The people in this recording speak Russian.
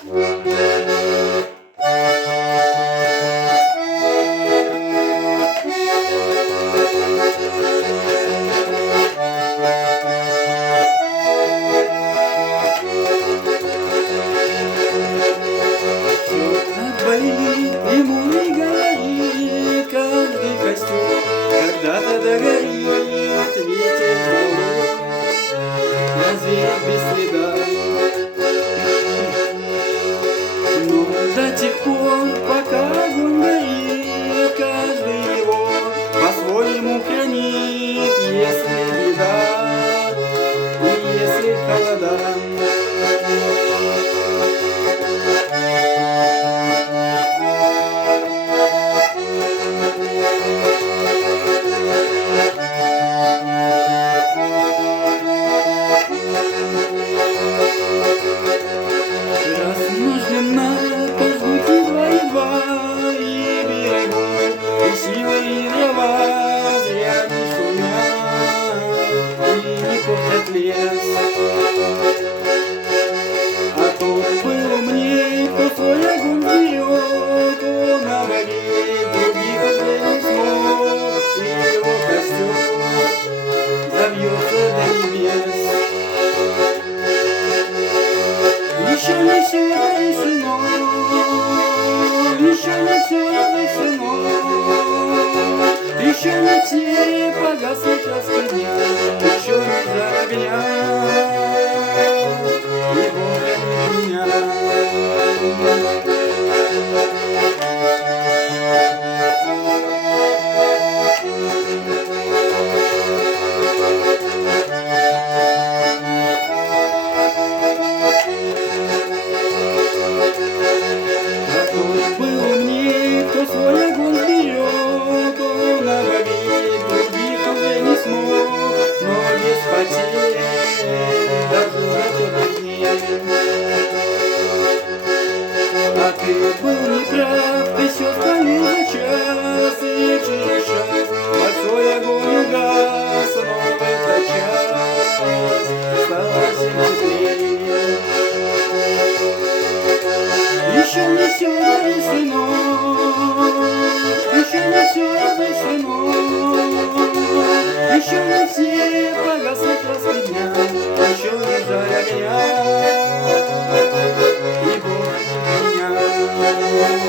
Ему не говорит каждый костюм, когда-то догорит ветер волос, развеет без следа. Но до тех пор, пока огонь горит, каждый его по-своему хранит, если беда и если холода. А то был умней, кто свой огонь берет, он наварит, других уже не смог, и его костер завьется до небес. Еще не все решено, еще не все разрешено, еще не все погасли краски дня, еще не за огня. А ты был неправ, ты все спалил за час, и через шаг большой огонь угас, но в этот час стало всем теплее. Еще не все разрешено, еще не все разрешено, еще не все погасли краски дня, еще не жарь огня, и Бог меня.